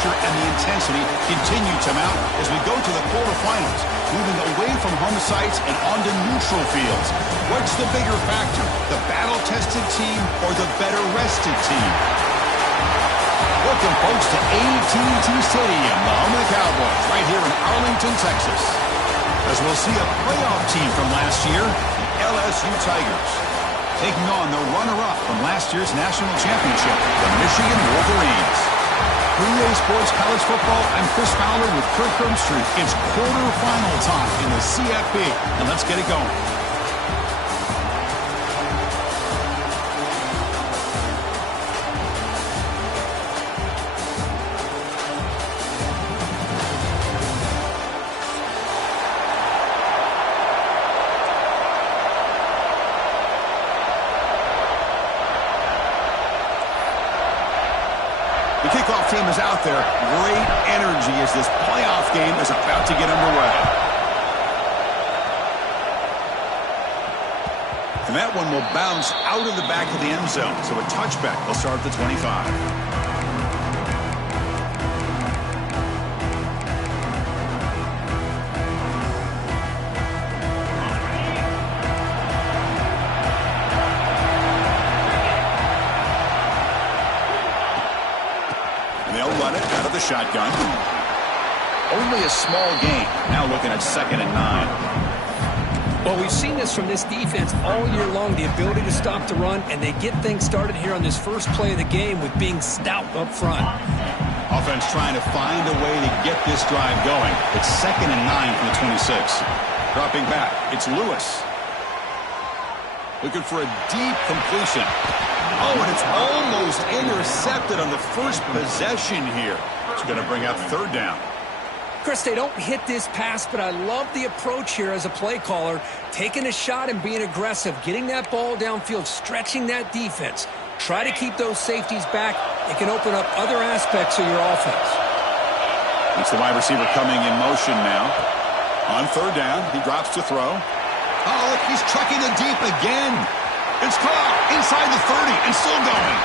pressure and the intensity continue to mount as we go to the quarterfinals, moving away from home sites and onto neutral fields. What's the bigger factor, the battle-tested team or the better-rested team? Welcome, folks, to AT&T Stadium, the home of the Cowboys, right here in Arlington, Texas. As we'll see a playoff team from last year, the LSU Tigers, taking on the runner-up from last year's national championship, the Michigan Wolverines. For EA Sports College Football, I'm Chris Fowler with Kirk Herbstreit. It's quarterfinal time in the CFP, and let's get it going. The kickoff team is out there. Great energy as this playoff game is about to get underway. And that one will bounce out of the back of the end zone. So a touchback will start at the 25. Shotgun. Only a small gain. Now looking at 2nd and 9. Well, we've seen this from this defense all year long, the ability to stop the run, and they get things started here on this first play of the game with being stout up front. Offense trying to find a way to get this drive going. It's 2nd and 9 from the 26. Dropping back. It's Lewis. Looking for a deep completion. Oh, and it's almost intercepted on the first possession here. It's going to bring up 3rd down. Chris, they don't hit this pass, but I love the approach here as a play caller. Taking a shot and being aggressive, getting that ball downfield, stretching that defense. Try to keep those safeties back. It can open up other aspects of your offense. It's the wide receiver coming in motion now. On 3rd down, he drops to throw. Oh, he's trucking it deep again. It's caught inside the 30 and still going.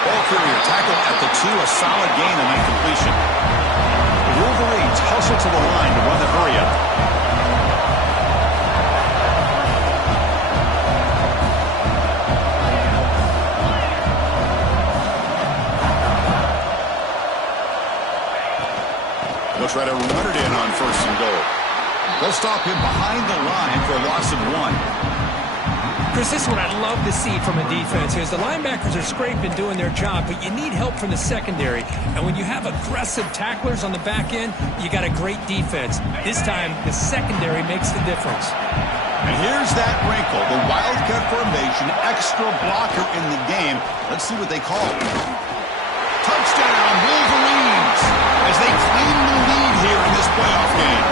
Ball carrier tackle at the 2, a solid gain on that completion. The Wolverines hustle to the line to run the hurry up. They'll try to run it in on 1st and goal. They'll stop him behind the line for a loss of 1. Chris, this is what I love to see from a defense is the linebackers are scraping, doing their job, but you need help from the secondary. And when you have aggressive tacklers on the back end, you got a great defense. This time, the secondary makes the difference. And here's that wrinkle, the wildcat formation, extra blocker in the game. Let's see what they call it. Touchdown, Wolverines, as they claim the lead here in this playoff game.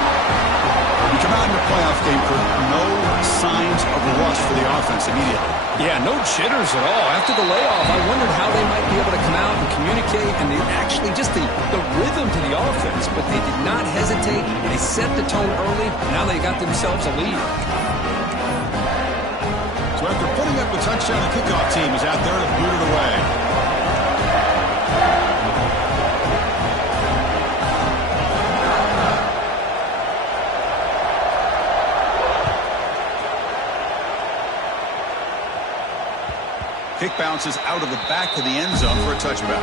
You come out in the playoff game, Kurt, no signs of rust for the offense immediately. Yeah, no jitters at all. After the layoff, I wondered how they might be able to come out and communicate and actually just the rhythm to the offense. But they did not hesitate. They set the tone early. Now they got themselves a lead. So after putting up a touchdown, the kickoff team is out there to boot it away. Kick bounces out of the back of the end zone for a touchback.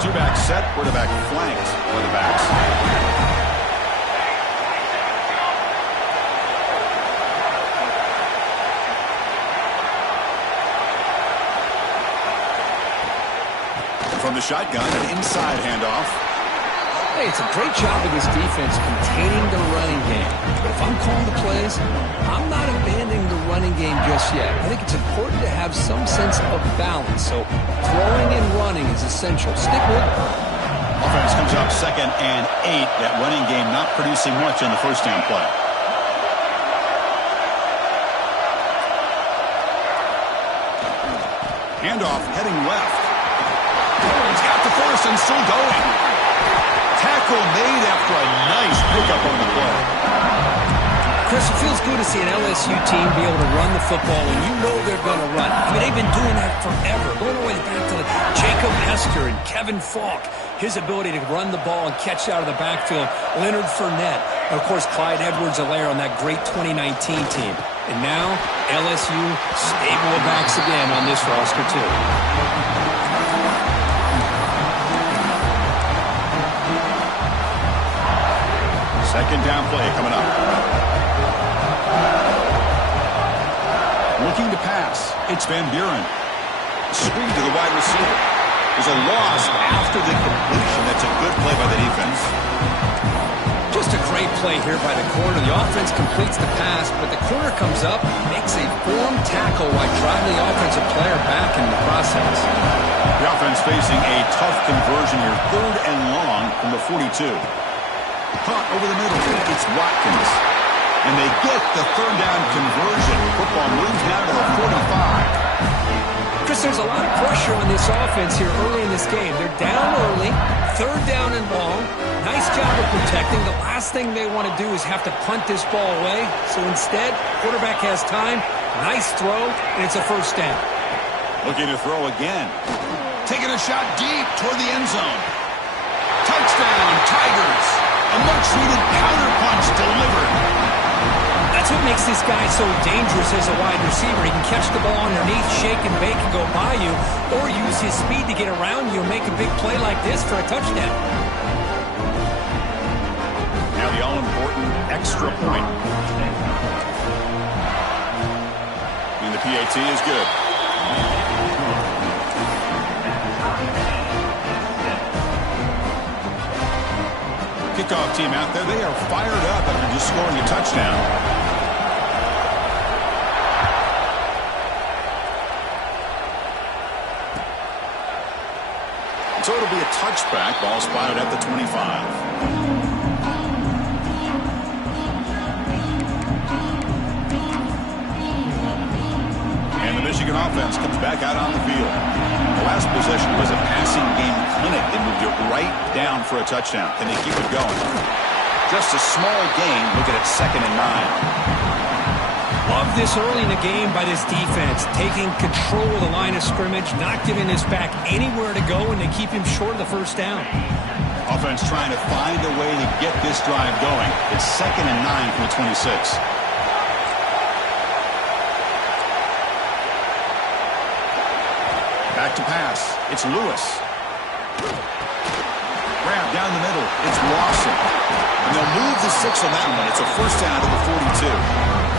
Two-back set, quarterback flanked for the backs. From the shotgun, an inside handoff. Hey, it's a great job of this defense containing the running game. But if I'm calling the plays, I'm not abandoning the running game just yet. I think it's important to have some sense of balance. So throwing and running is essential. Stick with it. Offense comes up 2nd and 8. That running game not producing much on the first down play. Handoff heading left. He's got the first and still going. Tackle made after a nice pickup on the play. Chris, it feels good to see an LSU team be able to run the football, and you know they're going to run. I mean, they've been doing that forever, going all the way back to Jacob Hester and Kevin Falk. His ability to run the ball and catch out of the backfield, Leonard Fournette, and of course Clyde Edwards-Helaire on that great 2019 team. And now LSU stable of backs again on this roster too. Second down play coming up. Looking to pass. It's Van Buren. Screen to the wide receiver. There's a loss after the completion. That's a good play by the defense. Just a great play here by the corner. The offense completes the pass, but the corner comes up, makes a form tackle while driving the offensive player back in the process. The offense facing a tough conversion here. 3rd and long from the 42. Caught over the middle. It's Watkins. And they get the 3rd down conversion. Football moves down to the 45. Chris, there's a lot of pressure on this offense here early in this game. They're down early, 3rd down and long. Nice job of protecting. The last thing they want to do is have to punt this ball away. So instead, quarterback has time. Nice throw, and it's a 1st down. Looking to throw again. Taking a shot deep toward the end zone. Touchdown, Tigers. A much-needed counterpunch delivered. That's what makes this guy so dangerous as a wide receiver. He can catch the ball underneath, shake and bake and go by you, or use his speed to get around you and make a big play like this for a touchdown. Now the all-important extra point. And the PAT is good. Kickoff team out there, they are fired up after just scoring a touchdown. So it'll be a touchback. Ball spotted at the 25. And the Michigan offense comes back out on the field. The last possession was a passing game clinic. They moved it right down for a touchdown. Can they keep it going? Just a small gain. Looking at 2nd and 9. Love this early in the game by this defense, taking control of the line of scrimmage, not giving this back anywhere to go, and they keep him short of the 1st down. Offense trying to find a way to get this drive going. It's 2nd and 9 from the 26. Back to pass. It's Lewis. Grab down the middle. It's Lawson. And they'll move the 6 on that one. It's a 1st down to the 42.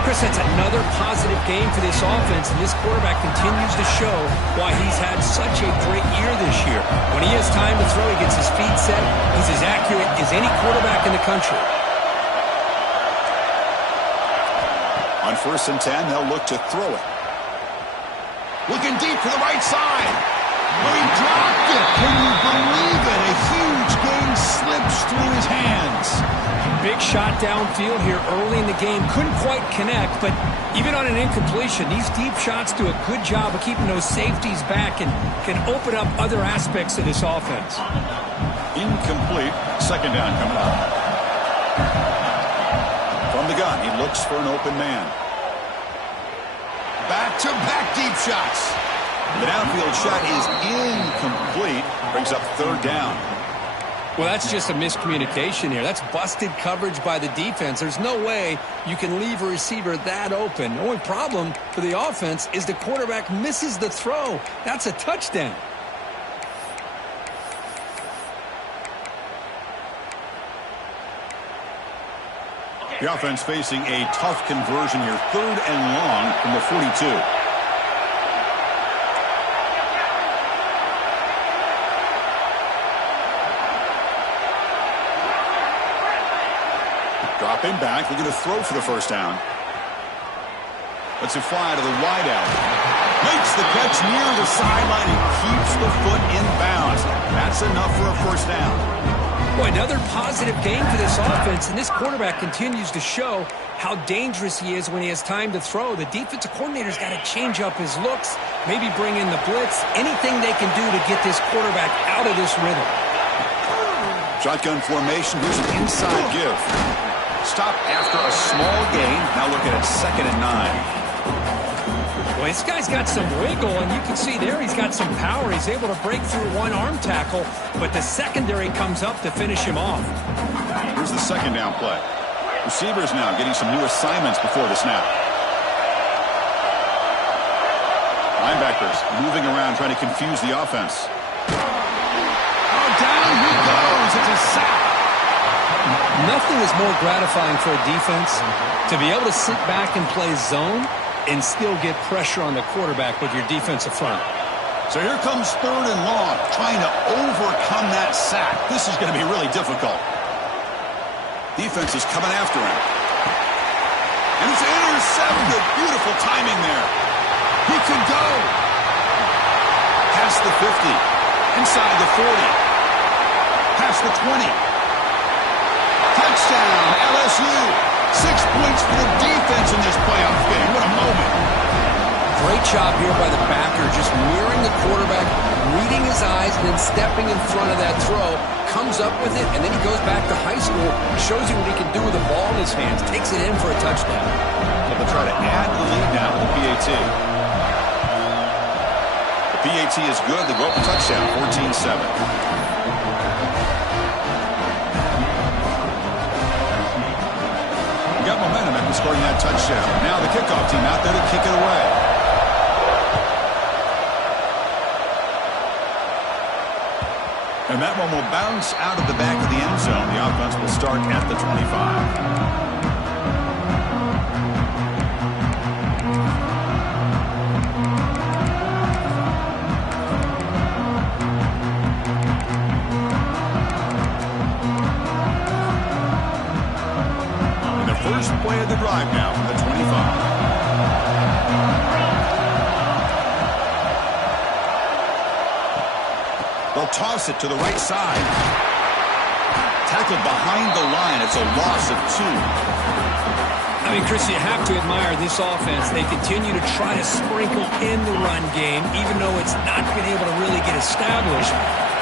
Chris, that's another positive game for this offense, and this quarterback continues to show why he's had such a great year this year. When he has time to throw, he gets his feet set. He's as accurate as any quarterback in the country. On 1st and 10, they'll look to throw it. Looking deep to the right side. Oh, he dropped it. Can you believe it? A huge gain slips through his hands. Big shot downfield here early in the game. Couldn't quite connect, but even on an incompletion, these deep shots do a good job of keeping those safeties back and can open up other aspects of this offense. Incomplete. 2nd down coming up. From the gun, he looks for an open man. Back-to-back deep shots. The downfield shot is incomplete. Brings up 3rd down. Well, that's just a miscommunication here. That's busted coverage by the defense. There's no way you can leave a receiver that open. The only problem for the offense is the quarterback misses the throw. That's a touchdown. The offense facing a tough conversion here. 3rd and long from the 42. Dropping back, looking to throw for the 1st down. Lets it fly to the wideout. Makes the catch near the sideline and keeps the foot in bounds. That's enough for a 1st down. Boy, another positive game for this offense, and this quarterback continues to show how dangerous he is when he has time to throw. The defensive coordinator's got to change up his looks, maybe bring in the blitz, anything they can do to get this quarterback out of this rhythm. Shotgun formation, here's an inside give. Stop after a small gain. Now looking at 2nd and 9. Well, this guy's got some wiggle, and you can see there he's got some power. He's able to break through one arm tackle, but the secondary comes up to finish him off. Here's the second down play. Receivers now getting some new assignments before the snap. Linebackers moving around trying to confuse the offense. Oh, down he goes. It's a sack. Nothing is more gratifying for a defense to be able to sit back and play zone and still get pressure on the quarterback with your defensive front. So here comes 3rd and long, trying to overcome that sack. This is going to be really difficult. Defense is coming after him. And it's intercepted. Beautiful timing there. He could go. Past the 50. Inside the 40. Past the 20. Touchdown, LSU. 6 points for the defense in this playoff game. What a moment. Great job here by the backer, just mirroring the quarterback, reading his eyes, and then stepping in front of that throw, comes up with it, and then he goes back to high school, shows you what he can do with the ball in his hands, takes it in for a touchdown. So they'll try to add the lead now with the PAT. The PAT is good. They go up a touchdown, 14-7. We got momentum after scoring that touchdown. Now the kickoff team out there to kick it away. And that one will bounce out of the back of the end zone. The offense will start at the 25. First play of the drive now from the 25. They'll toss it to the right side. Tackled behind the line. It's a loss of 2. I mean, Chris, you have to admire this offense. They continue to try to sprinkle in the run game, even though it's not been able to really get established.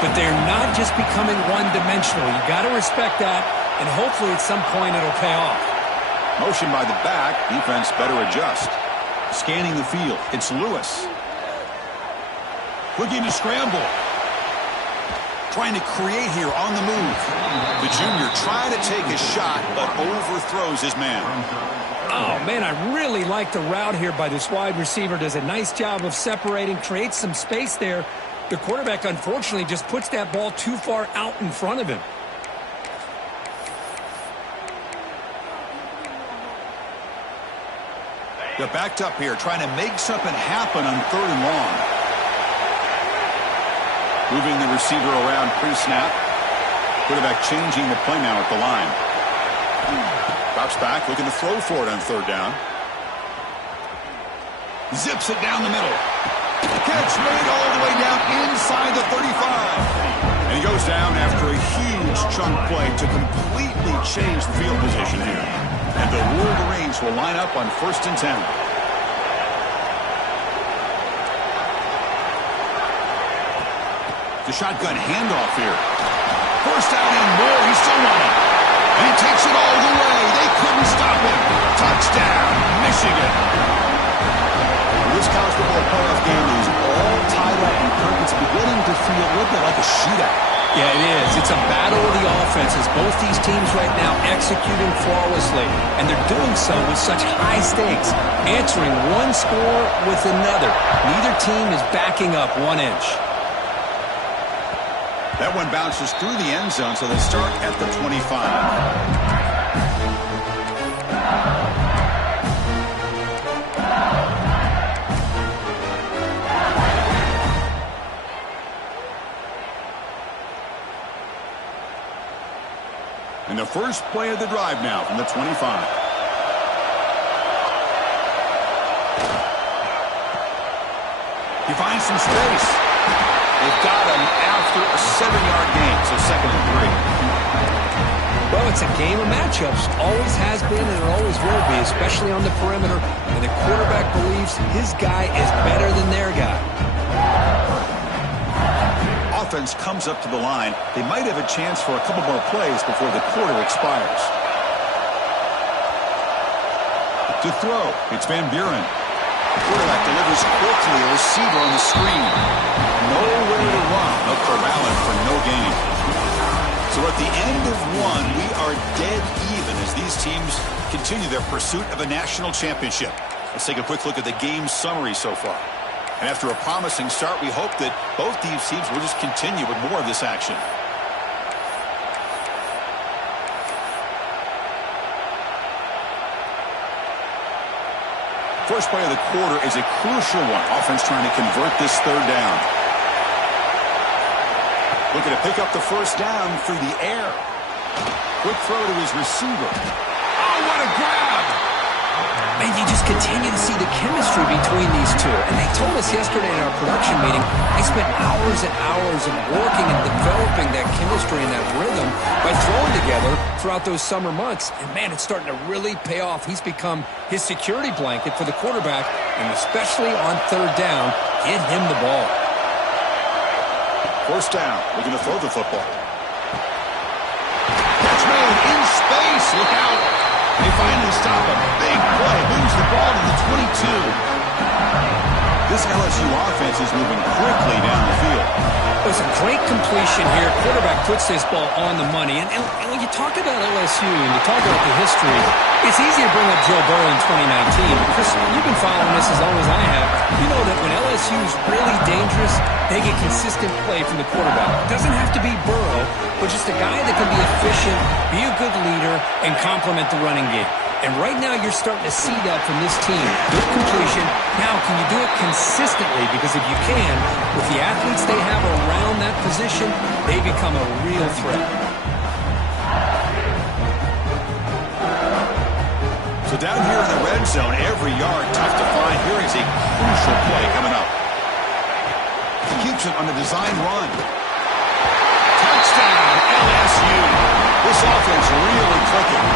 But they're not just becoming one-dimensional. You got to respect that, and hopefully at some point it'll pay off. Motion by the back. Defense better adjust. Scanning the field. It's Lewis. Looking to scramble. Trying to create here on the move. The junior trying to take a shot, but overthrows his man. Oh, man, I really like the route here by this wide receiver. Does a nice job of separating, creates some space there. The quarterback, unfortunately, just puts that ball too far out in front of him. They're backed up here, trying to make something happen on 3rd and long. Moving the receiver around pre-snap. Quarterback changing the play now at the line. Drops back, looking to throw for it on 3rd down. Zips it down the middle. Catch made all the way down inside the 35. And he goes down after a huge chunk play to completely change the field position here. And the Wolverines will line up on 1st and 10. The shotgun handoff here. First down and more. He's still running. And he takes it all the way. They couldn't stop him. Touchdown, Michigan. This college football playoff game is all tied up, and Kirk, it's beginning to feel a little bit like a shootout. Yeah, it is. It's a battle of the offenses. Both these teams right now executing flawlessly, and they're doing so with such high stakes, answering one score with another. Neither team is backing up 1 inch. That one bounces through the end zone, so they start at the 25. And the first play of the drive now from the 25. He finds some space. They've got him after a 7-yard gain, so 2nd and 3. Well, it's a game of matchups. Always has been and it always will be, especially on the perimeter. And the quarterback believes his guy is better than their guy. Offense comes up to the line. They might have a chance for a couple more plays before the quarter expires. To throw, it's Van Buren. Quarterback delivers quickly. A receiver on the screen. Nowhere to run. They'll corral him for no gain. So at the end of one, we are dead even as these teams continue their pursuit of a national championship. Let's take a quick look at the game summary so far. And after a promising start, we hope that both these teams will just continue with more of this action. First play of the quarter is a crucial one. Offense trying to convert this third down. Looking to pick up the first down through the air. Quick throw to his receiver. Oh, what a grab! Man, you just continue to see the chemistry between these two. And they told us yesterday in our production meeting, they spent hours and hours of working and developing that chemistry and that rhythm by throwing together throughout those summer months. And man, it's starting to really pay off. He's become his security blanket for the quarterback, and especially on third down, get him the ball. First down, looking to throw the football. Catch made in space, look out. They finally stop a big play, moves the ball to the 22. This LSU offense is moving quickly down the field. It was a great completion here. Quarterback puts this ball on the money. And when you talk about LSU and you talk about the history, it's easy to bring up Joe Burrow in 2019. Chris, you've been following this as long as I have. You know that when LSU is really dangerous, they get consistent play from the quarterback. It doesn't have to be Burrow, but just a guy that can be efficient, be a good leader, and complement the running game. And right now you're starting to see that from this team. Good completion. Now, can you do it consistently? Because if you can, with the athletes they have around that position, they become a real threat. So down here in the red zone, every yard tough to find. Here is a crucial play coming up. He keeps it on the design run. Touchdown, LSU. This offense really clicking.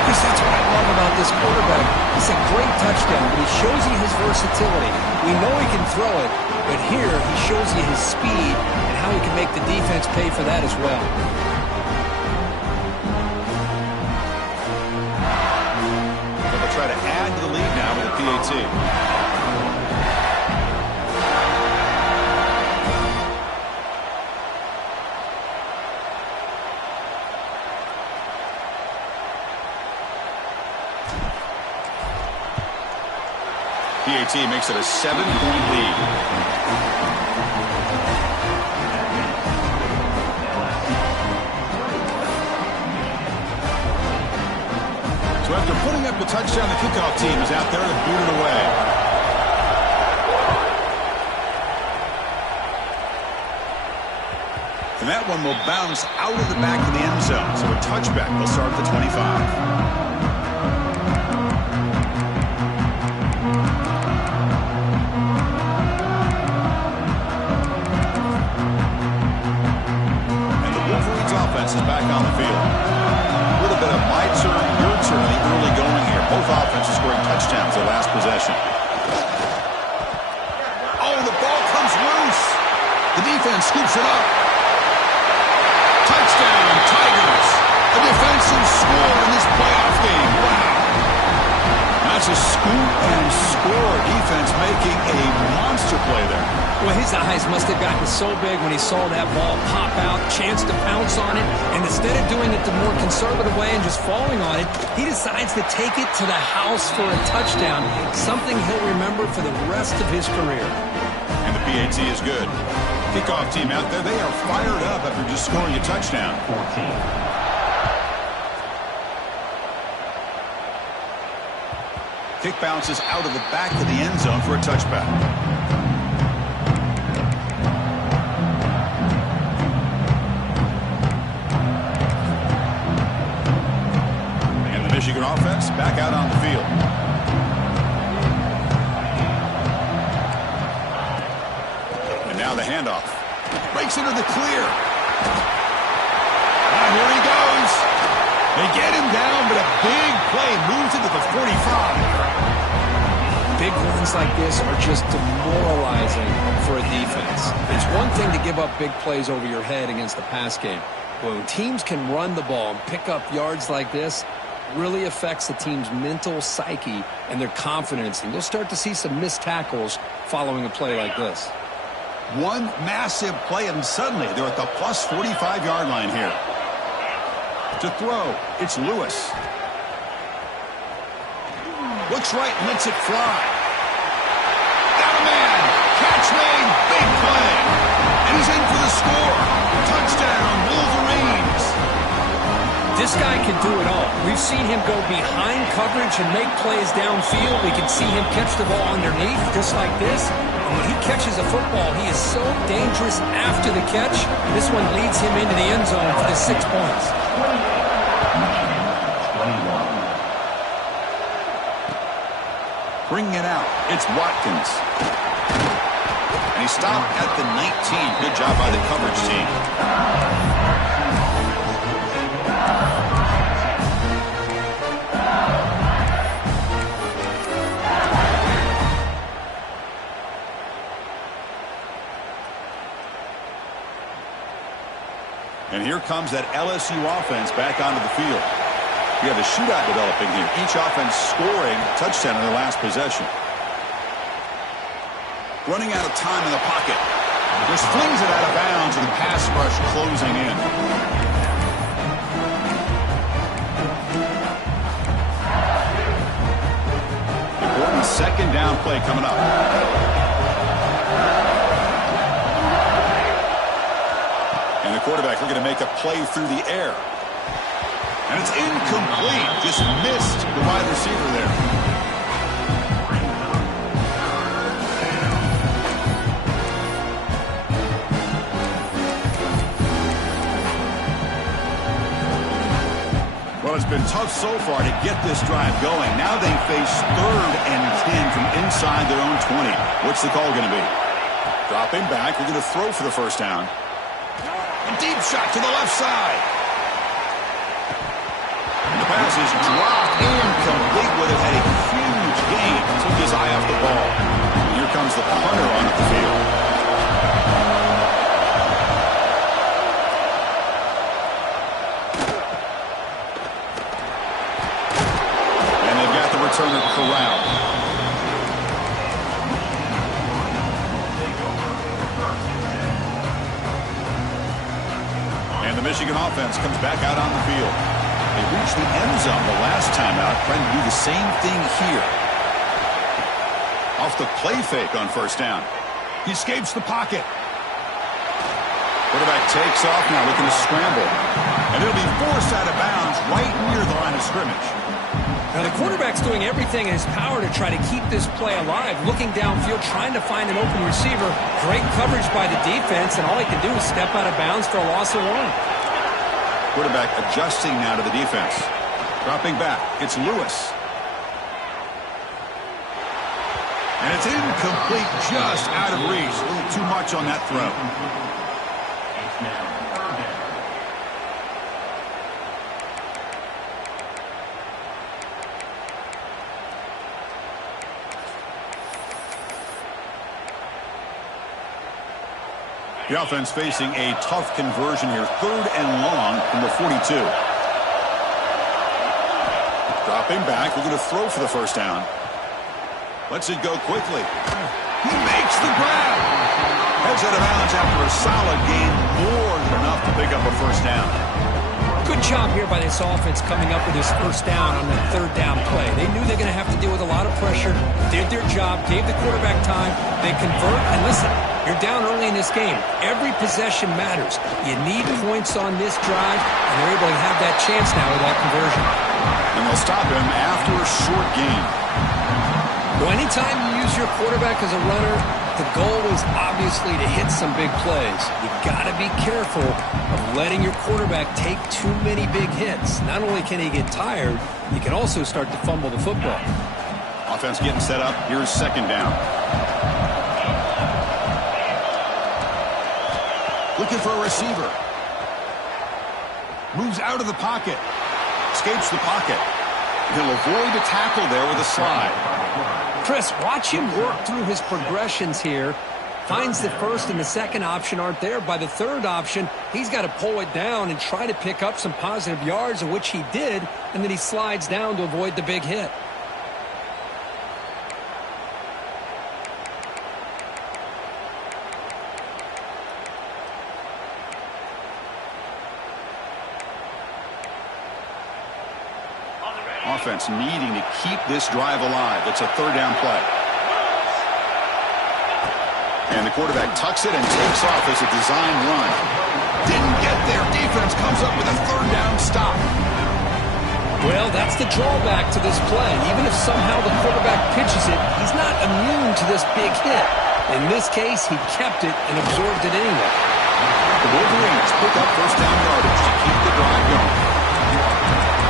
Because that's what I love about this quarterback. It's a great touchdown, but he shows you his versatility. We know he can throw it, but here he shows you his speed and how he can make the defense pay for that as well. They'll try to add to the lead now with a PAT. PAT makes it a 7-point lead. So after putting up the touchdown, the kickoff team is out there to boot it away. And that one will bounce out of the back of the end zone. So a touchback will start at the 25. Is back on the field. A little bit of my turn, your turn in the early going here. Both offenses scoring touchdowns their last possession. Oh, the ball comes loose. The defense scoops it up. Touchdown, Tigers. A defensive score in this playoff game. Wow. That's a scoop and score. Defense making a monster play there. Well, his eyes must have gotten so big when he saw that ball pop out, chance to pounce on it, and instead of doing it the more conservative way and just falling on it, he decides to take it to the house for a touchdown, something he'll remember for the rest of his career. And the PAT is good. Kickoff team out there, they are fired up after just scoring a touchdown. 14. Kick bounces out of the back of the end zone for a touchback. And the Michigan offense back out on the field. And now the handoff. Breaks into the clear. And here he goes. They get him down, but a big play moves into the 45. Big runs like this are just demoralizing for a defense. It's one thing to give up big plays over your head against the pass game. But when teams can run the ball and pick up yards like this, really affects the team's mental psyche and their confidence, and you'll start to see some missed tackles following a play like this. One massive play, and suddenly they're at the plus 45-yard line here. To throw, it's Lewis. Looks right, lets it fly. Got a man. Catch made. Big play. And he's in for the score. Touchdown, Wolverines. This guy can do it all. We've seen him go behind coverage and make plays downfield. We can see him catch the ball underneath, just like this. And when he catches a football, he is so dangerous after the catch. This one leads him into the end zone for the 6 points. Bringing it out, it's Watkins. And he stopped at the 19. Good job by the coverage team. And here comes that LSU offense back onto the field. We have a shootout developing here. Each offense scoring a touchdown in their last possession. Running out of time in the pocket. Just flings it out of bounds and the pass rush closing in. Important second down play coming up. And the quarterback looking to make a play through the air. And it's incomplete. Just missed the wide receiver there. Well, it's been tough so far to get this drive going. Now they face 3rd and 10 from inside their own 20. What's the call going to be? Dropping back. We're going to throw for the first down. A deep shot to the left side. The pass is dropped incomplete. Would have had a huge gain. Took his eye off the ball. Here comes the punter onto the field. And they've got the returner corralled. And the Michigan offense comes back out on the field. They reached the end zone the last time out, trying to do the same thing here. Off the play fake on first down. He escapes the pocket. Quarterback takes off now, looking to scramble. And it'll be forced out of bounds right near the line of scrimmage. Now the quarterback's doing everything in his power to try to keep this play alive, looking downfield, trying to find an open receiver. Great coverage by the defense, and all he can do is step out of bounds for a loss of 1. Quarterback adjusting now to the defense. Dropping back. It's Lewis. And it's incomplete, just out of reach. A little too much on that throw. The offense facing a tough conversion here. 3rd and long from the 42. Dropping back. We're going to throw for the first down. Lets it go quickly. He makes the grab. Heads out of bounds after a solid gain. More than enough to pick up a first down. Good job here by this offense coming up with this first down on that 3rd down play. They knew they're going to have to deal with a lot of pressure. Did their job. Gave the quarterback time. They convert. And listen, you're down early in this game. Every possession matters. You need points on this drive, and they're able to have that chance now with that conversion. And they'll stop him after a short gain. Well, anytime you use your quarterback as a runner, the goal is obviously to hit some big plays. You've got to be careful of letting your quarterback take too many big hits. Not only can he get tired, he can also start to fumble the football. Offense getting set up. Here's second down. Looking for a receiver. Moves out of the pocket. Escapes the pocket. He'll avoid the tackle there with a slide. Chris, watch him work through his progressions here Finds the first and the second option aren't there. By the third option, he's got to pull it down and try to pick up some positive yards, which he did, and then he slides down to avoid the big hit. Offense needing to keep this drive alive. It's a third down play. And the quarterback tucks it and takes off as a design run. Didn't get there. Defense comes up with a third down stop. Well, that's the drawback to this play. Even if somehow the quarterback pitches it, he's not immune to this big hit. In this case, he kept it and absorbed it anyway. The Wolverines pick up first down yardage to keep the drive going.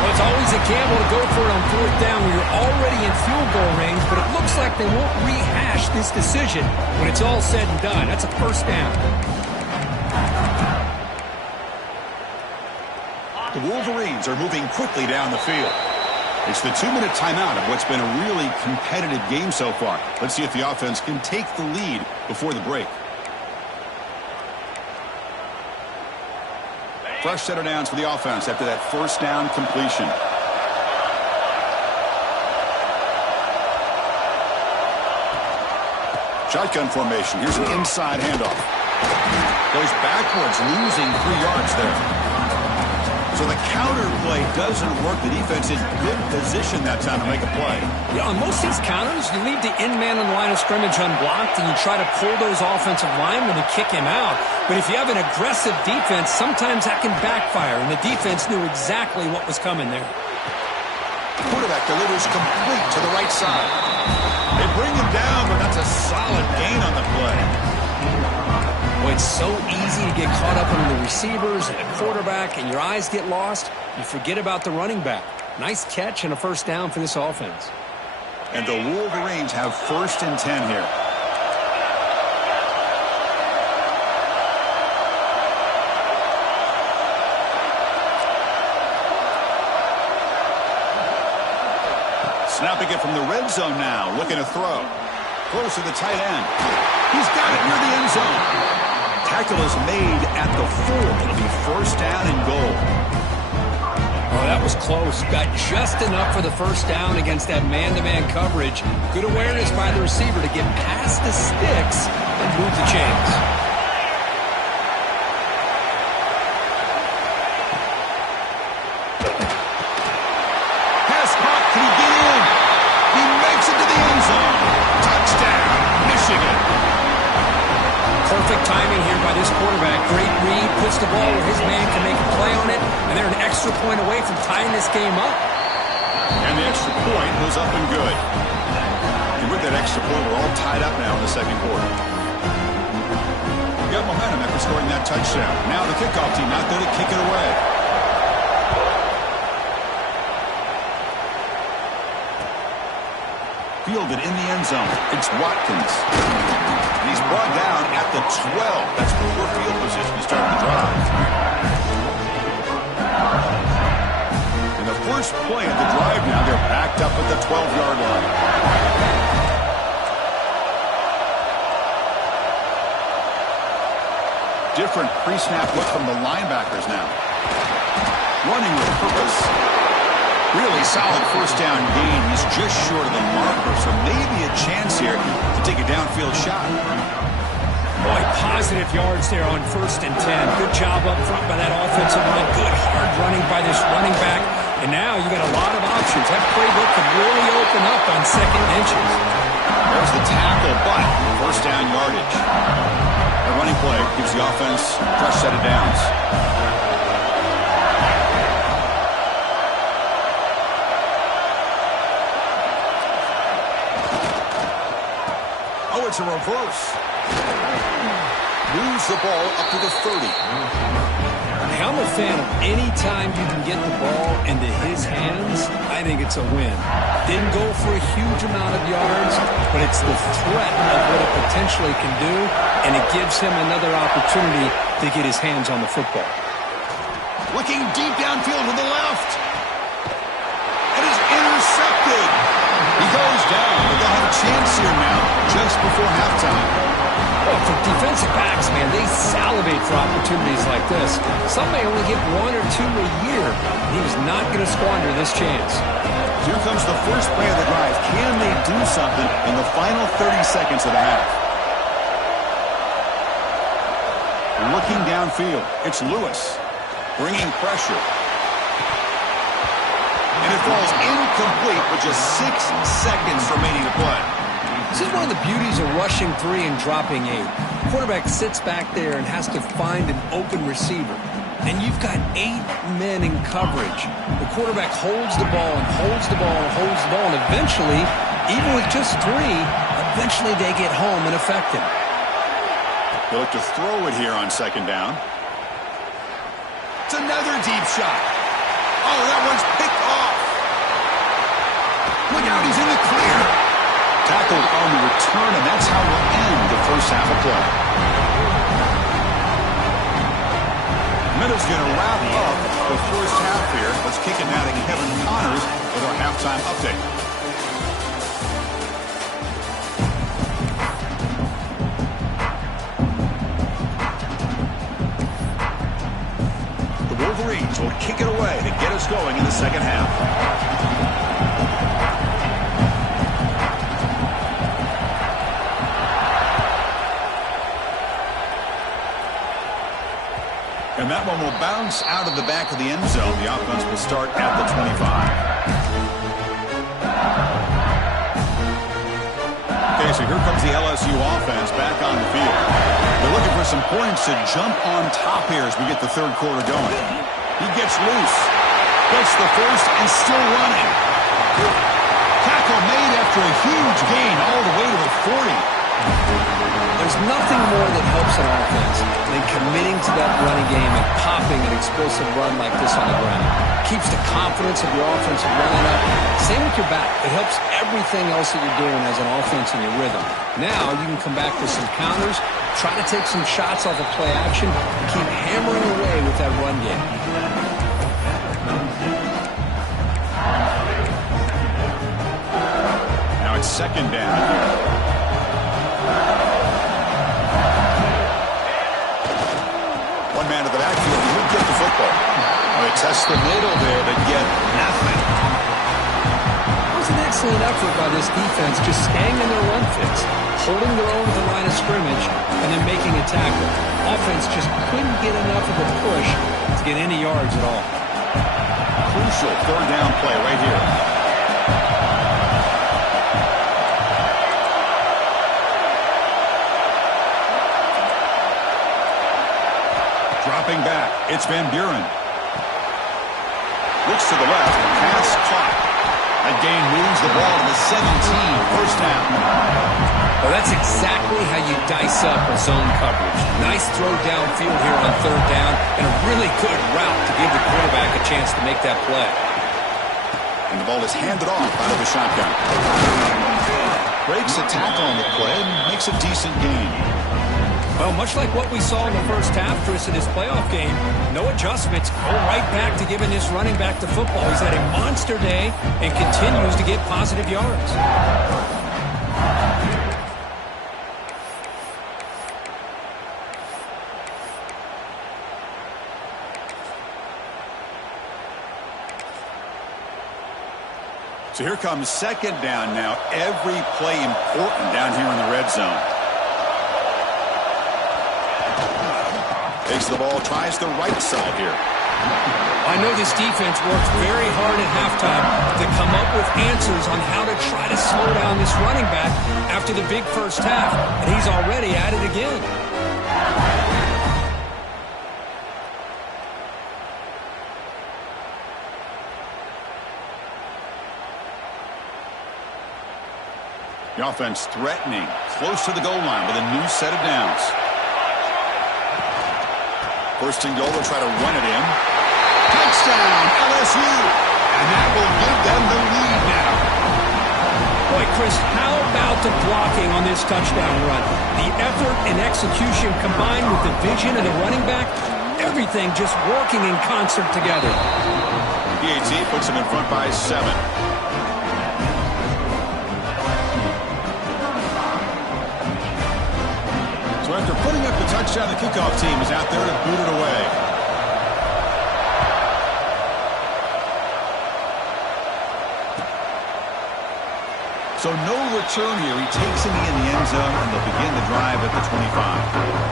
Well, it's always a gamble to go for it on fourth down when you're already in field goal range, but it looks like they won't rehash this decision when it's all said and done. That's a first down. The Wolverines are moving quickly down the field. It's the 2-minute timeout of what's been a really competitive game so far. Let's see if the offense can take the lead before the break. Fresh set of downs for the offense after that first down completion. Shotgun formation. Here's an inside handoff. Goes backwards, losing 3 yards there. So the counter play doesn't work. The defense in good position that time to make a play. Yeah, on most of these counters, you leave the in-man on the line of scrimmage unblocked, and you try to pull those offensive linemen and kick him out. But if you have an aggressive defense, sometimes that can backfire, and the defense knew exactly what was coming there. Quarterback delivers complete to the right side. They bring him down, but that's a solid gain on the play. Well, it's so easy to get caught up in the receivers and the quarterback, and your eyes get lost. You forget about the running back. Nice catch and a first down for this offense. And the Wolverines have first and 10 here. Snapping it from the red zone now, looking to throw. Close to the tight end. He's got it near the end zone. Tackle is made at the 4. It'll be first down and goal. Oh, that was close. Got just enough for the first down against that man-to-man coverage. Good awareness by the receiver to get past the sticks and move the chains. Pass caught. Can he get in? He makes it to the end zone. Touchdown, Michigan. Perfect timing here by this quarterback. Great read, puts the ball where his man can make a play on it, and they're an extra point away from tying this game up. And the extra point was up and good. And with that extra point, we're all tied up now in the second quarter. We got momentum after scoring that touchdown. Now the kickoff team out there to kick it away. Fielded in the end zone. It's Watkins. And he's brought down at the 12. That's poor field position to start the drive. And the first play of the drive now, they're backed up at the 12-yard line. Different pre-snap look from the linebackers now. Running with purpose. Really solid first down gain. He's just short of the marker, so maybe a chance here to take a downfield shot. Boy, positive yards there on first and 10. Good job up front by that offensive line. Good hard running by this running back. And now you got a lot of options. That playbook could really open up on second inches. There's the tackle, but first down yardage. The running play gives the offense a fresh set of downs. Oh, it's a reverse. Moves the ball up to the 30. Hey, I'm a fan of any time you can get the ball into his hands, I think it's a win. Didn't go for a huge amount of yards, but it's the threat of what it potentially can do, and it gives him another opportunity to get his hands on the football. Looking deep downfield to the left. It is intercepted. He goes down, but they'll have a chance here now just before halftime. Well, for defensive backs, man, they salivate for opportunities like this. Some may only get 1 or 2 a year. He was not going to squander this chance. Here comes the first play of the drive. Can they do something in the final 30 seconds of the half? Looking downfield, it's Lewis bringing pressure. And it falls incomplete with just 6 seconds remaining to play. This is one of the beauties of rushing 3 and dropping 8. The quarterback sits back there and has to find an open receiver. And you've got 8 men in coverage. The quarterback holds the ball and holds the ball and holds the ball. And eventually, even with just 3, eventually they get home and affect him. They look to throw it here on second down. It's another deep shot. Oh, that one's picked off. Look out, he's in the clear. Tackled on the return, and that's how we'll end the first half of play. Minutes going to wrap up the first half here. Let's kick it now to Kevin Connors with our halftime update. The Wolverines will kick it away to get us going in the second half. And that one will bounce out of the back of the end zone. The offense will start at the 25. Okay, so here comes the LSU offense back on the field. They're looking for some points to jump on top here as we get the third quarter going. He gets loose. Gets the first and still running. Tackle made after a huge gain all the way to the 40. There's nothing more that helps an offense than committing to that running game and popping an explosive run like this on the ground. Keeps the confidence of your offensive line up. Same with your back. It helps everything else that you're doing as an offense in your rhythm. Now you can come back with some counters, try to take some shots off of play action, and keep hammering away with that run game. Now it's second down. One man to the backfield, he would get the football. They test the middle there, but get nothing. It was an excellent effort by this defense, just staying in their run fits, holding their own at the line of scrimmage, and then making a tackle. Offense just couldn't get enough of a push to get any yards at all. Crucial third down play right here. Dropping back, it's Van Buren. Looks to the left, pass caught. That gain moves the ball to the 17, first down. Well, that's exactly how you dice up a zone coverage. Nice throw downfield here on third down, and a really good route to give the quarterback a chance to make that play. And the ball is handed off out of the shotgun. Breaks a tackle on the play and makes a decent gain. Well, much like what we saw in the first half, Chris, in this playoff game, no adjustments. Go right back to giving this running back the football. He's had a monster day and continues to get positive yards. So here comes second down now. Every play important down here in the red zone. Takes the ball, tries the right side here. I know this defense worked very hard at halftime to come up with answers on how to try to slow down this running back after the big first half, and he's already at it again. The offense threatening, close to the goal line with a new set of downs. First and goal, they'll try to run it in. Touchdown, LSU! And that will give them the lead now. Boy, Chris, how about the blocking on this touchdown run? The effort and execution combined with the vision of the running back, everything just working in concert together. PAT puts them in front by 7. So after putting up the touchdown, the kickoff team is out there to boot it away. So no return here. He takes him in the end zone, and they'll begin the drive at the 25.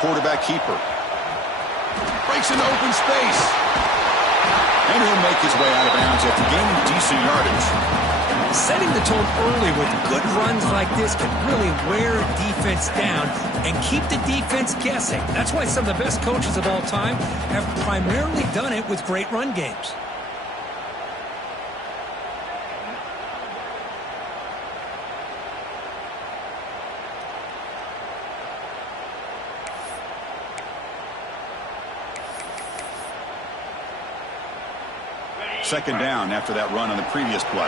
Quarterback keeper. Breaks into open space. And he'll make his way out of bounds after gaining decent yardage. Setting the tone early with good runs like this can really wear defense down and keep the defense guessing. That's why some of the best coaches of all time have primarily done it with great run games. Second down after that run on the previous play.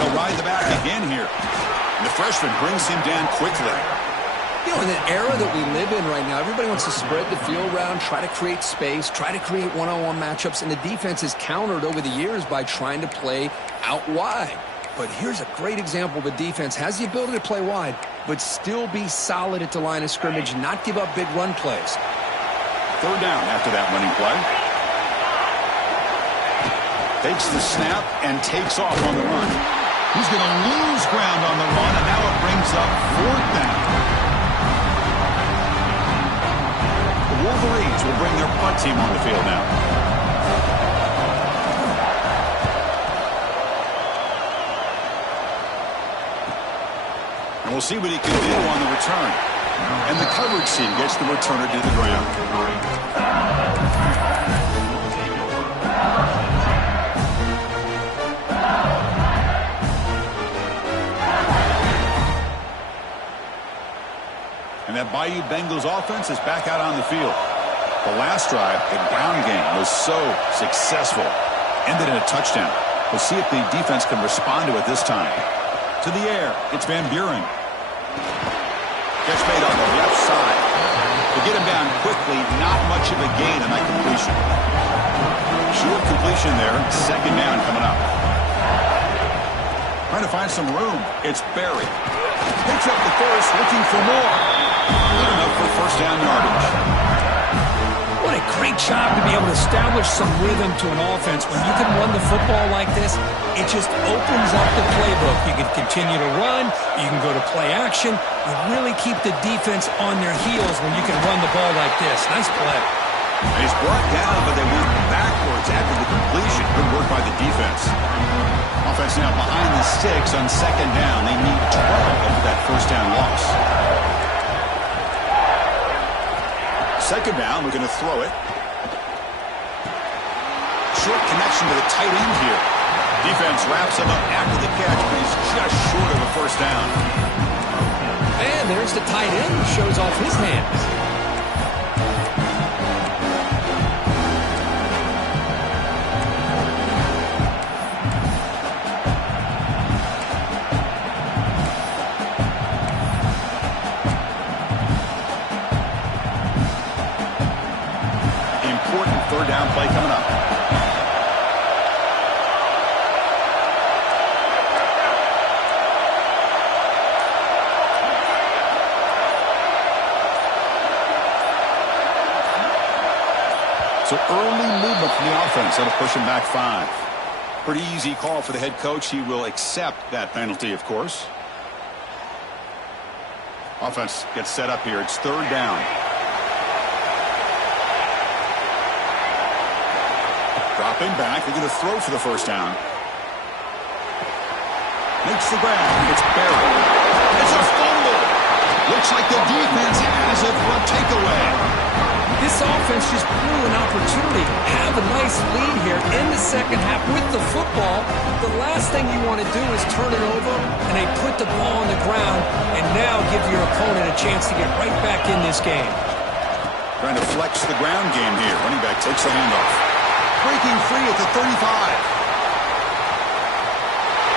He'll ride the back again here. And the freshman brings him down quickly. You know, in the era that we live in right now, everybody wants to spread the field around, try to create space, try to create one-on-one matchups, and the defense is countered over the years by trying to play out wide. But here's a great example of a defense has the ability to play wide, but still be solid at the line of scrimmage, not give up big run plays. Third down after that running play. Takes the snap and takes off on the run. He's going to lose ground on the run, and now it brings up fourth down. The Wolverines will bring their punt team on the field now. And we'll see what he can do on the return. And the coverage team gets the returner to the ground. And that Bayou Bengals offense is back out on the field. The last drive, the ground game, was so successful. Ended in a touchdown. We'll see if the defense can respond to it this time. To the air, it's Van Buren. Catch made on the left side. To get him down quickly, not much of a gain on that completion. Short completion there, second down coming up. Trying to find some room. It's Barry. Picks up the first, looking for more. Good enough for first down yardage. What a great job to be able to establish some rhythm to an offense. When you can run the football like this, it just opens up the playbook. You can continue to run. You can go to play action. You really keep the defense on their heels when you can run the ball like this. Nice play. And he's brought down, but they went backwards after the completion. Good work by the defense. Offense now behind the sticks on second down. They need 12 after that first down loss. Second down, we're going to throw it. Short connection to the tight end here. Defense wraps him up after the catch, but he's just short of a first down. And there's the tight end who shows off his hands. Third down play coming up. So early movement from the offense. That'll push him back 5. Pretty easy call for the head coach. He will accept that penalty, of course. Offense gets set up here. It's third down. Dropping back. They're going to throw for the first down. Makes the grab. It's Barry. It's a fumble. Looks like the defense has it for a takeaway. This offense just blew an opportunity. Have a nice lead here in the second half with the football. The last thing you want to do is turn it over, and they put the ball on the ground and now give your opponent a chance to get right back in this game. Trying to flex the ground game here. Running back takes the handoff. Breaking free at the 35.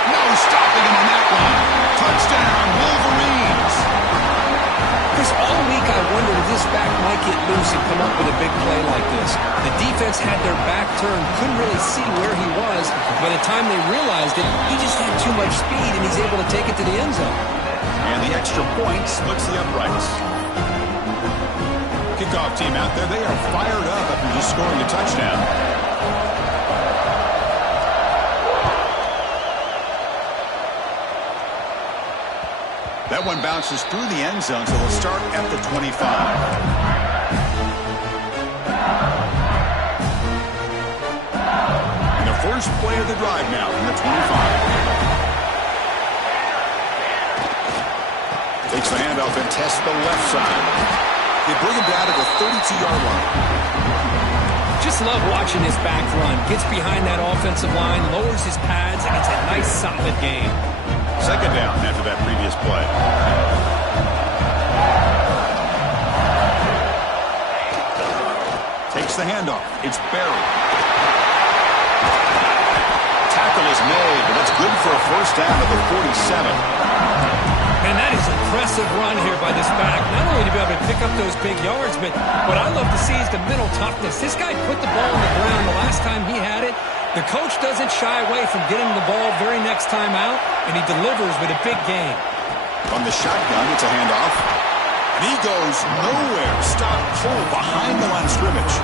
No stopping him on that one. Touchdown, Wolverines. Chris, all week I wondered if this back might get loose and come up with a big play like this. The defense had their back turned, couldn't really see where he was. By the time they realized it, he just had too much speed, and he's able to take it to the end zone. And the extra point splits the uprights. Kickoff team out there, they are fired up after just scoring a touchdown. That one bounces through the end zone, so they'll start at the 25. And the first play of the drive now from the 25. Takes the handoff and tests the left side. They bring him down to the 32-yard line. Just love watching his back run. Gets behind that offensive line, lowers his pads, and it's a nice, solid game. Second down after that previous play. Takes the handoff. It's Barry. Tackle is made, but that's good for a first down at the 47. And that is an impressive run here by this back. Not only to be able to pick up those big yards, but what I love to see is the mental toughness. This guy put the ball on the ground the last time he had it. The coach doesn't shy away from getting the ball very next time out, and he delivers with a big game. From the shotgun, it's a handoff. And he goes nowhere. Stop cold behind the line of scrimmage.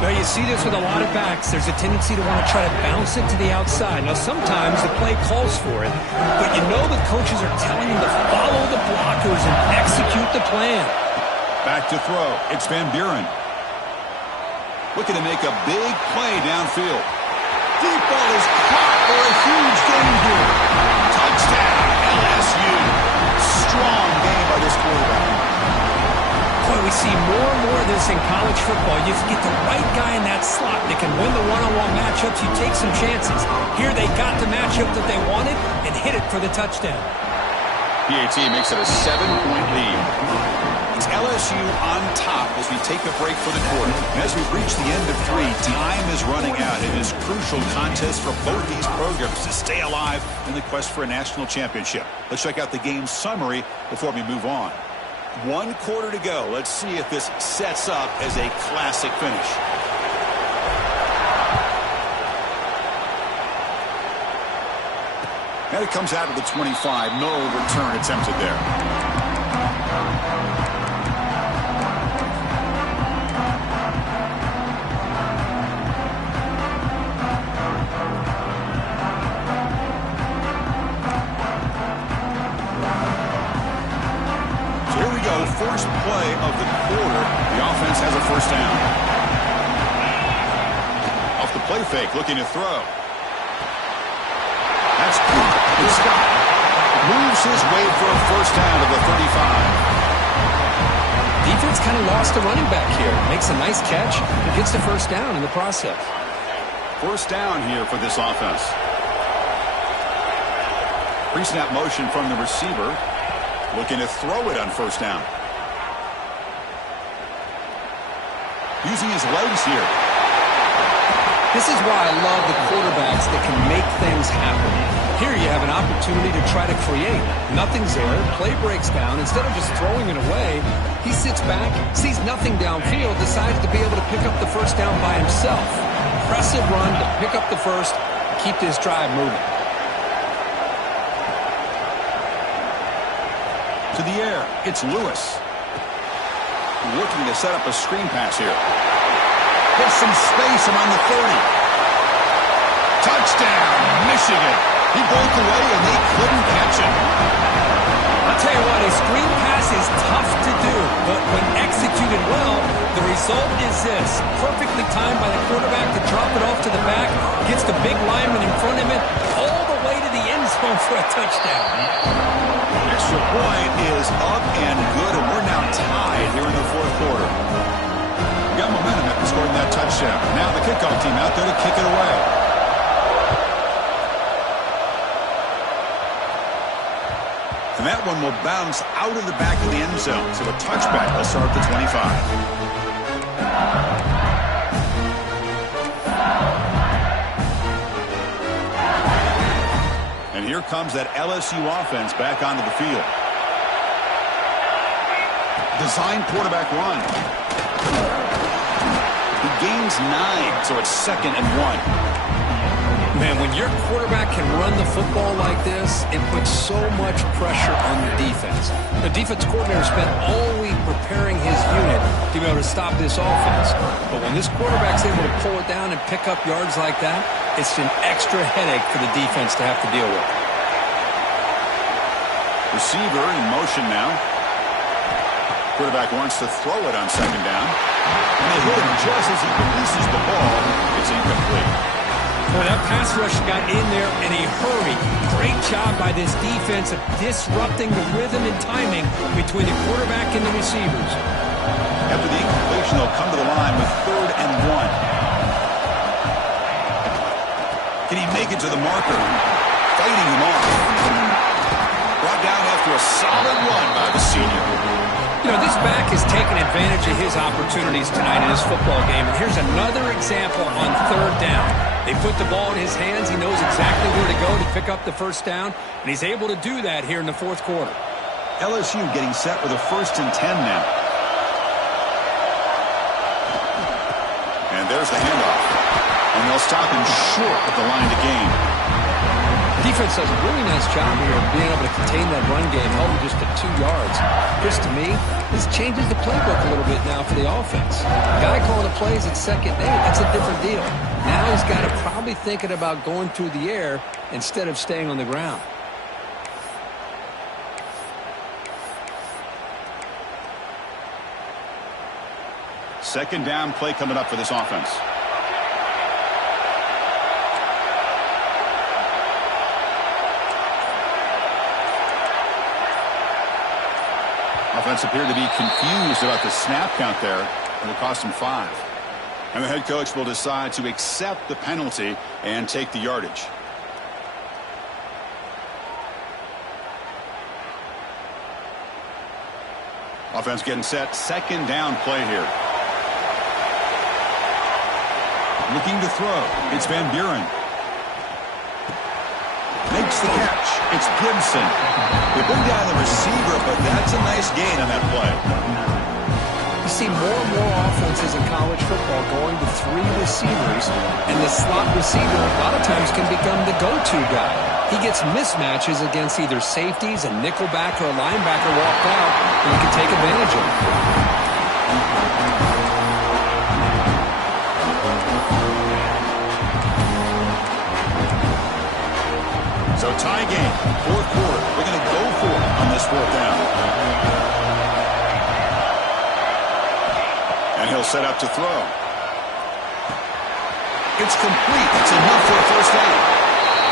Now, you see this with a lot of backs. There's a tendency to want to try to bounce it to the outside. Now, sometimes the play calls for it, but you know the coaches are telling him to follow the blockers and execute the plan. Back to throw. It's Van Buren. Looking to make a big play downfield. Deep ball is caught for a huge gain here. Touchdown, LSU. Strong game by this quarterback. Boy, we see more and more of this in college football. You get the right guy in that slot that can win the one-on-one matchups. You take some chances. Here they got the matchup that they wanted and hit it for the touchdown. PAT makes it a 7-point lead. It's LSU on top as we take a break for the quarter. And as we reach the end of 3, time is running out. It is a crucial contest for both these programs to stay alive in the quest for a national championship. Let's check out the game summary before we move on. 1 quarter to go. Let's see if this sets up as a classic finish. And it comes out of the 25. No return attempted there. First play of the quarter. The offense has a first down. Off the play fake, looking to throw. That's good. This guy moves his way for a first down to the 35. Defense kind of lost a running back here. Makes a nice catch and gets the first down in the process. First down here for this offense. Pre-snap motion from the receiver. Looking to throw it on first down. Using his legs here. This is why I love the quarterbacks that can make things happen. Here you have an opportunity to try to create. Nothing's there. Play breaks down. Instead of just throwing it away, he sits back, sees nothing downfield, decides to be able to pick up the first down by himself. Impressive run to pick up the first, keep this drive moving. To the air, it's Lewis. Looking to set up a screen pass here. Gets some space around the 30. Touchdown, Michigan. He broke away and they couldn't catch him. I'll tell you what, a screen pass is tough to do, but when executed well, the result is this. Perfectly timed by the quarterback to drop it off to the back, gets the big lineman in front of him, all the way to the end zone for a touchdown. Extra point is up and good, and we're now tied here in the fourth quarter. We got momentum after scoring that touchdown. Now the kickoff team out there to kick it away. And that one will bounce out of the back of the end zone. So a touchback will start the 25. And here comes that LSU offense back onto the field. Design quarterback run. He gains 9, so it's 2nd and 1. Man, when your quarterback can run the football like this, it puts so much pressure on the defense. The defense coordinator spent all week preparing his unit to be able to stop this offense. But when this quarterback's able to pull it down and pick up yards like that, it's an extra headache for the defense to have to deal with. Receiver in motion now. Quarterback wants to throw it on 2nd down. And they hit him just as he releases the ball. It's incomplete. Well, that pass rush got in there in a hurry. Great job by this defense of disrupting the rhythm and timing between the quarterback and the receivers. After the incompletion, they'll come to the line with 3rd and 1. Can he make it to the marker? Fighting him off. Brought down after a solid run by the senior. You know, this back has taken advantage of his opportunities tonight in this football game. And here's another example on 3rd down. They put the ball in his hands. He knows exactly where to go to pick up the 1st down. And he's able to do that here in the 4th quarter. LSU getting set with a 1st and 10 now. And there's the handoff. And they'll stop him short at the line to gain. Defense does a really nice job here of being able to contain that run game, held him just to 2 yards. Chris, to me, this changes the playbook a little bit now for the offense. The guy calling the plays at 2nd and 8, that's a different deal. Now he's got to probably thinking about going through the air instead of staying on the ground. Second down play coming up for this offense. Offense appeared to be confused about the snap count there. It'll cost him 5. And the head coach will decide to accept the penalty and take the yardage. Offense getting set. 2nd down play here. Looking to throw. It's Van Buren. Makes the catch. It's Gibson. They bring down the receiver, but that's a nice gain on that play. You see more and more offenses in college football going to 3 receivers, and the slot receiver a lot of times can become the go-to guy. He gets mismatches against either safeties, a nickelback, or a linebacker walked out, and he can take advantage of it. So tie game, 4th quarter. They're going to go for it on this 4th down. And he'll set up to throw. It's complete. It's enough for a 1st down.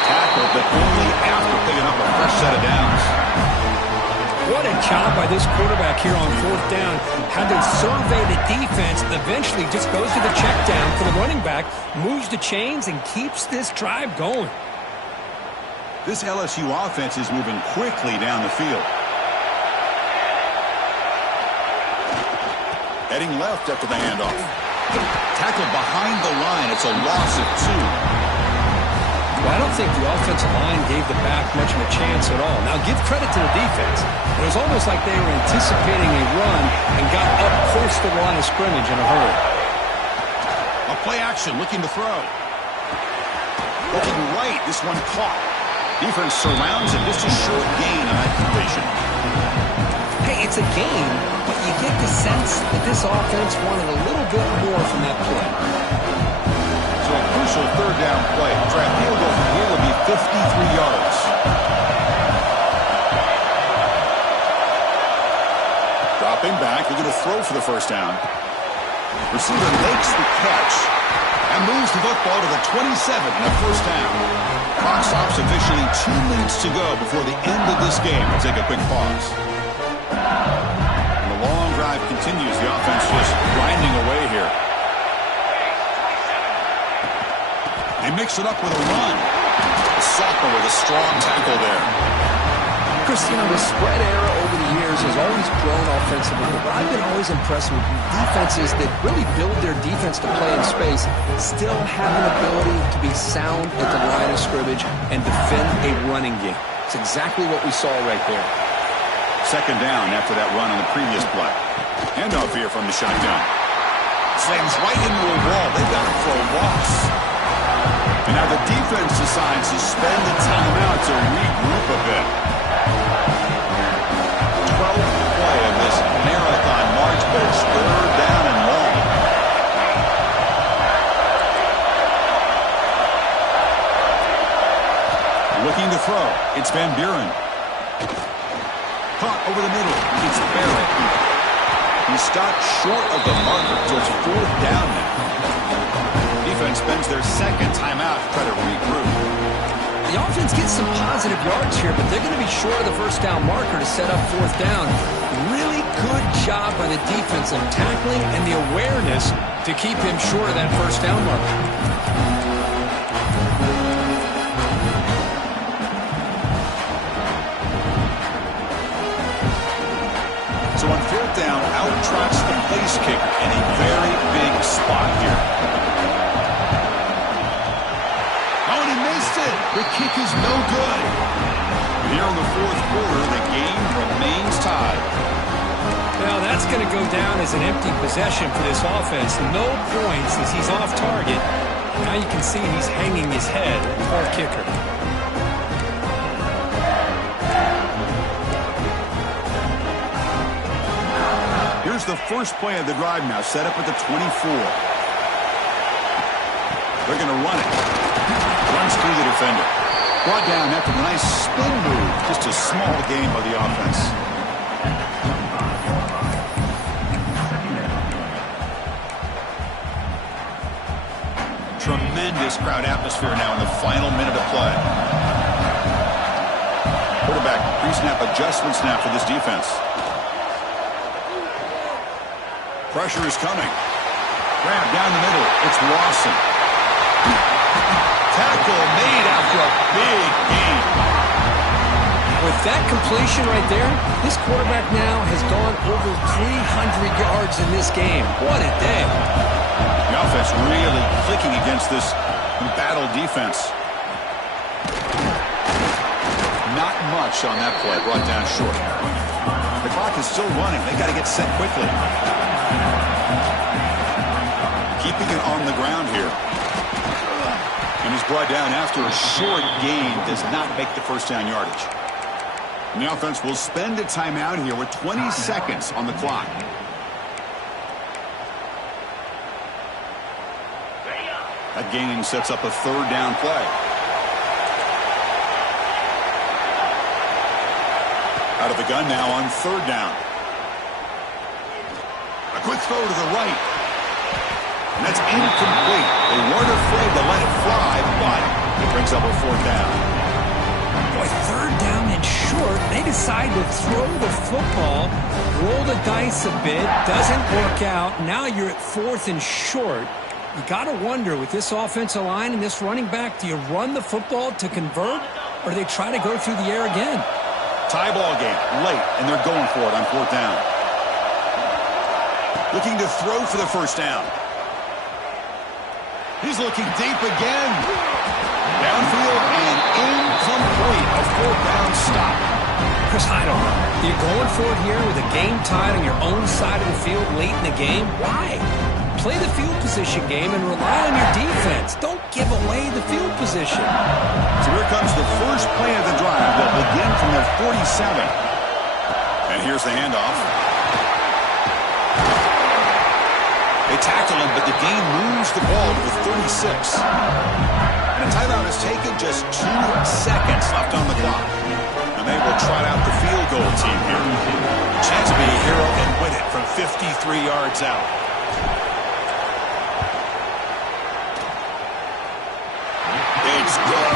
Tackle, but only after picking up a fresh set of downs. What a job by this quarterback here on 4th down. Had to survey the defense, eventually just goes to the check down for the running back, moves the chains, and keeps this drive going. This LSU offense is moving quickly down the field. Heading left after the handoff. Tackled behind the line. It's a loss of 2. Well, I don't think the offensive line gave the back much of a chance at all. Now, give credit to the defense. It was almost like they were anticipating a run and got up close to the line of scrimmage in a hurry. A play action, looking to throw. Looking right, this one caught. Defense surrounds it. Just a short gain on that completion. Hey, it's a game, but you get the sense that this offense wanted a little bit more from that play. So a crucial 3rd down play. Try a field goal from here would be 53 yards. Dropping back, they're going to throw for the 1st down. Receiver makes the catch and moves the football to the 27 and a 1st down. Clock stops officially 2 minutes to go before the end of this game. We'll take a quick pause. And the long drive continues. The offense just grinding away here. They mix it up with a run. Sophomore with a strong tackle there. Chris, the spread era over the years has always grown offensively, but I've been always impressed with defenses that really build their defense to play in space, still have an ability to be sound at the line of scrimmage and defend a running game. It's exactly what we saw right there. Second down after that run on the previous play. Handoff here from the shotgun. Slams right into a wall. They've got him for a loss. And now the defense decides to spend the timeout to regroup a bit. 12th play of this marathon march, but it's third down and long. Looking to throw. It's Van Buren. Caught over the middle. It's Barrett. He stopped short of the marker, so it's fourth down now. Defense spends their second timeout to try to regroup. The offense gets some positive yards here, but they're going to be short of the first down marker to set up fourth down. Really good job by the defense of tackling and the awareness to keep him short of that first down marker. So on fourth down, out trots the place kicker in a very big spot here. Oh, and he missed it. The kick is no good. Here in the fourth quarter, the game remains tied. Well, that's going to go down as an empty possession for this offense. No points as he's off target. Now you can see he's hanging his head. Poor kicker. Here's the first play of the drive now, set up at the 24. They're going to run it. Runs through the defender. Brought down after a nice spin move. Just a small gain by the offense. Tremendous crowd atmosphere now in the final minute of play. Quarterback pre-snap adjustment snap for this defense. Pressure is coming. Grab down the middle. It's Lawson. Tackle made after a big gain. With that completion right there, this quarterback now has gone over 300 yards in this game. What a day. The offense really clicking against this embattled defense. Not much on that play. Brought down short. The clock is still running. They got to get set quickly. Keeping it on the ground here. And he's brought down after a short gain. Does not make the first down yardage. And the offense will spend a timeout here with 20 seconds on the clock. That gain sets up a third down play. Out of the gun now on third down. A quick throw to the right. And that's incomplete. They weren't afraid to let it fly, but it brings up a fourth down. Boy, third down and short. They decide to throw the football, roll the dice a bit, doesn't work out. Now you're at fourth and short. You got to wonder, with this offensive line and this running back, do you run the football to convert, or do they try to go through the air again? Tie ball game, late, and they're going for it on fourth down. Looking to throw for the first down. He's looking deep again. Downfield and incomplete. A fourth down stop. Chris, I don't know. You're going for it here with a game tied on your own side of the field late in the game? Why? Play the field position game and rely on your defense. Don't give away the field position. So here comes the first play of the drive. They'll begin from their 47. And here's the handoff. They tackle him, but the game moves the ball to the 36. And a timeout is taken, just 2 seconds left on the clock. And they will trot out the field goal team here. A chance to be a hero and win it from 53 yards out. It's good.